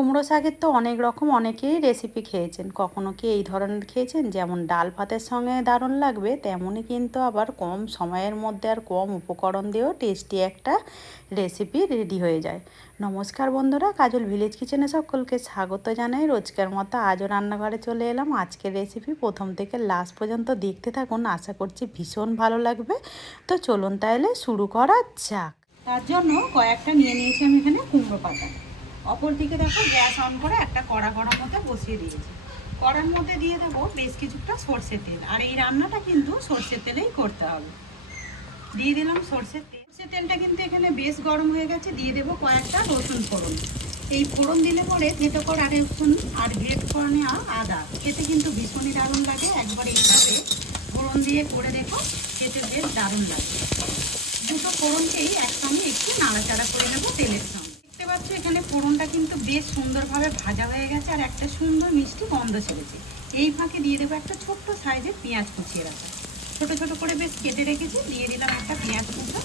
কুমড়ো শাকের তো অনেক রকম অনেকেই রেসিপি খেয়েছেন। কখনো কি এই ধরনের খেয়েছেন? যেমন ডাল ভাতের সঙ্গে দারুণ লাগবে, তেমনই কিন্তু আবার কম সময়ের মধ্যে আর কম উপকরণ দিয়েও টেস্টি একটা রেসিপি রেডি হয়ে যায়। নমস্কার বন্ধুরা, কাজল ভিলেজ কিচেনে সকলকে স্বাগত জানাই। রোজকার মতো আজও রান্নাঘরে চলে এলাম। আজকের রেসিপি প্রথম থেকে লাস্ট পর্যন্ত দেখতে থাকুন, আশা করছি ভীষণ ভালো লাগবে। তো চলুন তাহলে শুরু করা যাক। তার জন্য কয়েকটা নিয়ে নিয়েছি আমি এখানে কুমড়ো পাতা। অপর দিকে দেখো গ্যাস অন করে একটা কড়া গরম হতে বসিয়ে দিয়েছি। কড়ার মধ্যে দিয়ে দেবো বেশ কিছুটা সর্ষের তেল, আর এই রান্নাটা কিন্তু সর্ষের তেলেই করতে হবে। দিয়ে দিলাম সর্ষের তেল। সর্ষের তেলটা কিন্তু এখানে বেশ গরম হয়ে গেছে। দিয়ে দেবো কয়েকটা রসুন ফোড়ন। এই ফোড়ন দিলে পরে থেতো করা রসুন আর গ্রেট করে নেওয়া আদা খেতে কিন্তু ভীষণই দারুণ লাগে। একবার এইভাবে ফোড়ন দিয়ে করে দেখো, খেতে বেশ দারুণ লাগে। দুটো ফোড়নকেই একসঙ্গে একটু নাড়াচাড়া করে নেবো তেলের সঙ্গে। দেখতে পাচ্ছ এখানে ফোড়নটা কিন্তু বেশ সুন্দরভাবে ভাজা হয়ে গেছে আর একটা সুন্দর মিষ্টি গন্ধ ছেড়েছে। এই ফাঁকে দিয়ে দেবো একটা ছোট্ট সাইজের পেঁয়াজ কুচিয়ে রাখা, ছোট ছোট করে বেশ কেটে রেখেছি। দিয়ে দিলাম একটা পেঁয়াজ কুচা।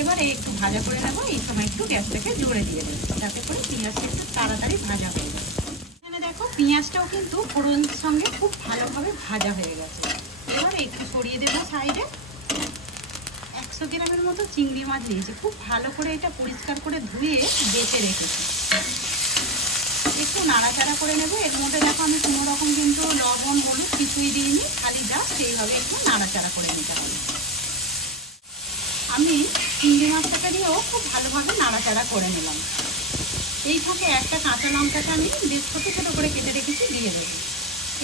এবারে একটু ভাজা করে নেবো। এই সময় একটু গ্যাসটাকে জোরে দিয়ে দেবো, যাতে করে পেঁয়াজটা একটু তাড়াতাড়ি ভাজা হয়ে যায়। এখানে দেখো পেঁয়াজটাও কিন্তু ফোড়নের সঙ্গে খুব ভালোভাবে ভাজা হয়ে গেছে। এবারে একটু সরিয়ে দেবো সাইডে। 100 গ্রামের মতো চিংড়ি মাছ নিয়েছি। খুব ভালো করে এটা পরিষ্কার করে ধুয়ে বেটে রেখেছি। একটু নাড়াচাড়া করে নেবো। এর মধ্যে দেখো আমি কোনো রকম কিন্তু লবণ হলুদ কিছুই দিইনি, খালি জাস্ট সেইভাবে একটু নাড়াচাড়া করে নিতে হবে। আমি চিংড়ি মাছটাকে দিয়েও খুব ভালোভাবে নাড়াচাড়া করে নিলাম। এই ফাঁকে একটা কাঁচা লঙ্কাকে আমি বেশ ছোটো ছোটো করে কেটে রেখেছি, দিয়ে দেবো।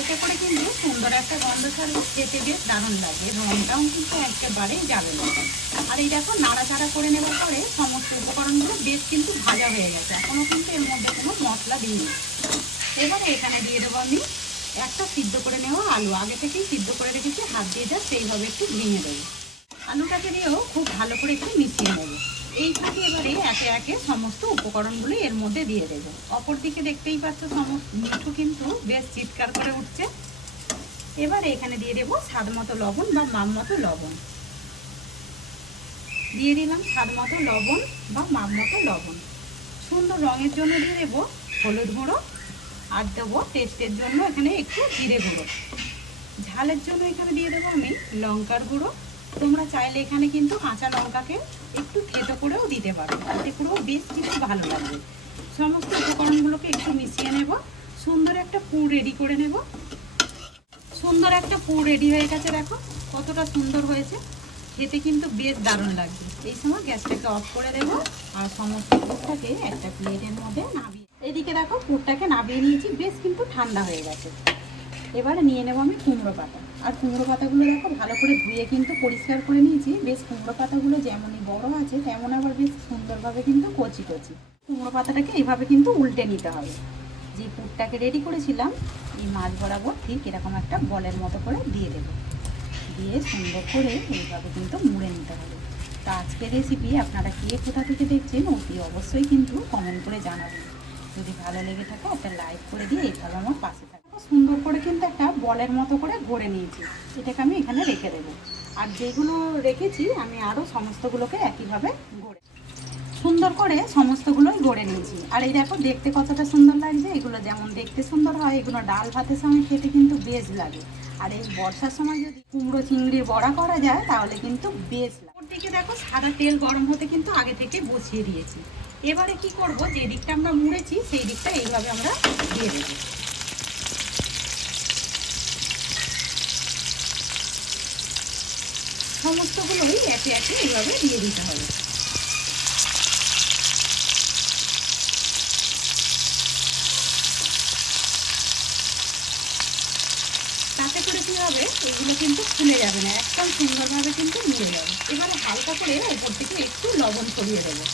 এতে করে কিন্তু সুন্দর একটা গন্ধ ছাড়বে, খেতে বেশ দারুণ লাগে। রঙটাও কিন্তু একেবারেই যাবে না। আর এই দেখো নাড়াচাড়া করে নেওয়ার পরে সমস্ত উপকরণগুলো বেশ কিন্তু ভাজা হয়ে গেছে। এখনও কিন্তু এর মধ্যে কোনো মশলা দিইনি। এবারে এখানে দিয়ে দেবো আমি একটা সিদ্ধ করে নেওয়া আলু। আগে থেকেই সিদ্ধ করে রেখেছি, হাত দিয়ে যা সেইভাবে একটু ভেঙে দেবো। আলুটাকে দিয়েও খুব ভালো করে একটু মিশিয়ে নেবো। এই ফাঁকে এবারে একে একে সমস্ত উপকরণগুলো এর মধ্যে দিয়ে দেবো। অপর দিকে দেখতেই পাচ্ছ মিঠু কিন্তু বেশ চিৎকার করে উঠছে। এবারে এখানে দিয়ে দেবো স্বাদ মতো লবণ বা মাপ মতো লবণ। দিয়ে দিলাম স্বাদ মতো লবণ বা মাপ মতো লবণ। সুন্দর রঙের জন্য দিয়ে দেবো হলুদ গুঁড়ো, আর দেবো টেস্টের জন্য এখানে একটু জিরে গুঁড়ো। ঝালের জন্য এখানে দিয়ে দেবো আমি লঙ্কার গুঁড়ো। তোমরা চাইলে এখানে কিন্তু কাঁচা লঙ্কাকে একটু থেতো করেও দিতে পারো, এতে করেও বেশ কিছু ভালো লাগবে। সমস্ত উপকরণগুলোকে একটু মিশিয়ে নেব। সুন্দর একটা পুর রেডি করে নেব। সুন্দর একটা পুর রেডি হয়ে গেছে। দেখো কতটা সুন্দর হয়েছে, খেতে কিন্তু বেশ দারুণ লাগবে। এই সময় গ্যাসটাকে অফ করে দেবো আর সমস্ত পুরটাকে একটা প্লেটের মধ্যে নামিয়ে, এদিকে দেখো পুরটাকে নামিয়ে নিয়েছি, বেশ কিন্তু ঠান্ডা হয়ে গেছে। এবারে নিয়ে নেবো আমি কুমড়ো পাতা। আর কুমড়ো পাতাগুলো দেখো ভালো করে ধুয়ে কিন্তু পরিষ্কার করে নিয়েছি। বেশ কুমড়ো পাতাগুলো যেমনই বড় আছে তেমন আবার বেশ সুন্দরভাবে কিন্তু কচি কচি। কুমড়ো পাতাটাকে এইভাবে কিন্তু উল্টে নিতে হবে। যে পুরটাকে রেডি করেছিলাম এই মাছ বরাবর ঠিক এরকম একটা বলের মতো করে দিয়ে দেবো। দিয়ে সুন্দর করে এইভাবে কিন্তু মুড়ে নিতে হবে। তো আজকের রেসিপি আপনারা কে কোথা থেকে দেখছেন অতি অবশ্যই কিন্তু কমেন্ট করে জানাবেন। যদি ভালো লেগে থাকে একটা লাইক করে দিয়ে এইভাবে আমার পাশে থাকবে। সুন্দর করে কিন্তু একটা বলের মতো করে গড়ে নিয়েছি, এটাকে আমি এখানে রেখে দেবো। আর যেগুলো রেখেছি আমি আরও সমস্তগুলোকে একইভাবে গড়ে সুন্দর করে সমস্তগুলোই গড়ে নিয়েছি। আর এই দেখো দেখতে কতটা সুন্দর লাগছে। এগুলো যেমন দেখতে সুন্দর হয়, এগুলো ডাল ভাতের সময় খেতে কিন্তু বেশ লাগে। আর এই বর্ষার সময় যদি কুমড়ো চিংড়ির বড়া করা যায় তাহলে কিন্তু বেশ লাগে। ওর দিকে দেখো সাদা তেল গরম হতে কিন্তু আগে থেকে বসিয়ে দিয়েছি। এবারে কি করব, যে দিকটা আমরা মুড়েছি সেই দিকটা এইভাবে আমরা দিয়ে দেবো। সমস্তগুলোই একে একে এইভাবে দিয়ে দিতে হবে। তাতে করে কী হবে, এগুলো কিন্তু ফুলে যাবে না, একদম সুন্দরভাবে কিন্তু মুড়ে যাবে। এবারে হালকা করে ওপর থেকে একটু লবণ ছড়িয়ে দেবো।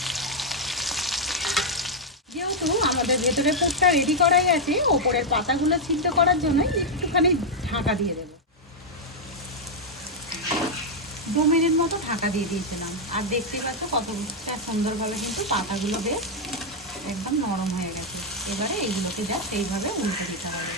যেহেতু আমাদের ভেতরে পুরটা রেডি করাই আছে, ওপরের পাতাগুলো সিদ্ধ করার জন্য একটুখানি ঢাকা দিয়ে দেবো। 2 মিনিট মতো ঢাকা দিয়ে দিয়েছিলাম। আর দেখতেই পাচ্ছ কতটা সুন্দরভাবে কিন্তু পাতাগুলো বেশ একদম নরম হয়ে গেছে। এবারে এইগুলোকে যা সেইভাবে উল্টে দিতে হবে।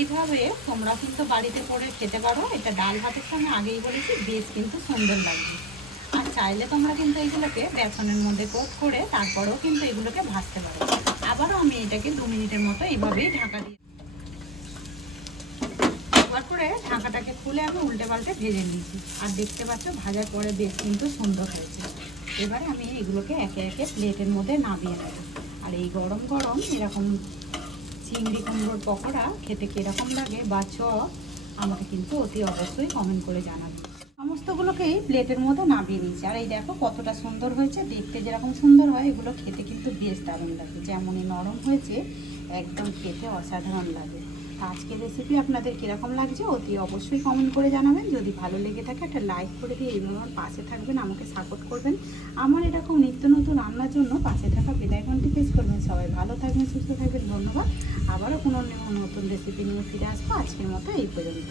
এইভাবে তোমরা কিন্তু বাড়িতে করে খেতে পারো। এটা ডাল ভাতের সঙ্গে আগেই বলেছি বেশ কিন্তু সুন্দর লাগবে। আর চাইলে তোমরা কিন্তু এগুলোকে বেসনের মধ্যে কোট করে তারপরেও কিন্তু এগুলোকে ভাজতে পারো। আবারও আমি এটাকে 2 মিনিটের মতো এইভাবেই ঢাকা দিয়ে, একবার করে ঢাকাটাকে খুলে আমি উল্টে পাল্টে ভেজে নিয়েছি। আর দেখতে পাচ্ছ ভাজার পরে বেশ কিন্তু সুন্দর হয়েছে। এবারে আমি এগুলোকে একে একে প্লেটের মধ্যে নামিয়ে নেব। আর এই গরম গরম এরকম চিংড়ি কুমড়োর পকোড়া খেতে কীরকম লাগে বা চপ আমাকে কিন্তু অতি অবশ্যই কমেন্ট করে জানাবে। সমস্তগুলোকেই প্লেটের মধ্যে নামিয়ে নিয়েছি। আর এই দেখো কতটা সুন্দর হয়েছে, দেখতে যেরকম সুন্দর হয় এগুলো খেতে কিন্তু বেশ দারুণ লাগে। যেমনই নরম হয়েছে একদম খেতে অসাধারণ লাগে। আজকের রেসিপি আপনাদের কীরকম লাগছে অতি অবশ্যই কমেন্ট করে জানাবেন। যদি ভালো লেগে থাকে একটা লাইক করে দিয়ে এইভাবে আমার পাশে থাকবেন, আমাকে সাপোর্ট করবেন। আমার এরকম নিত্য নতুন রান্নার জন্য পাশে থাকা বেল আইকনটি প্রেস করবেন। সবাই ভালো থাকবেন, সুস্থ থাকবেন। ধন্যবাদ। আবারও কোনো নতুন রেসিপি নিয়ে ফিরে আসবো। আজকের মতো এই পর্যন্ত।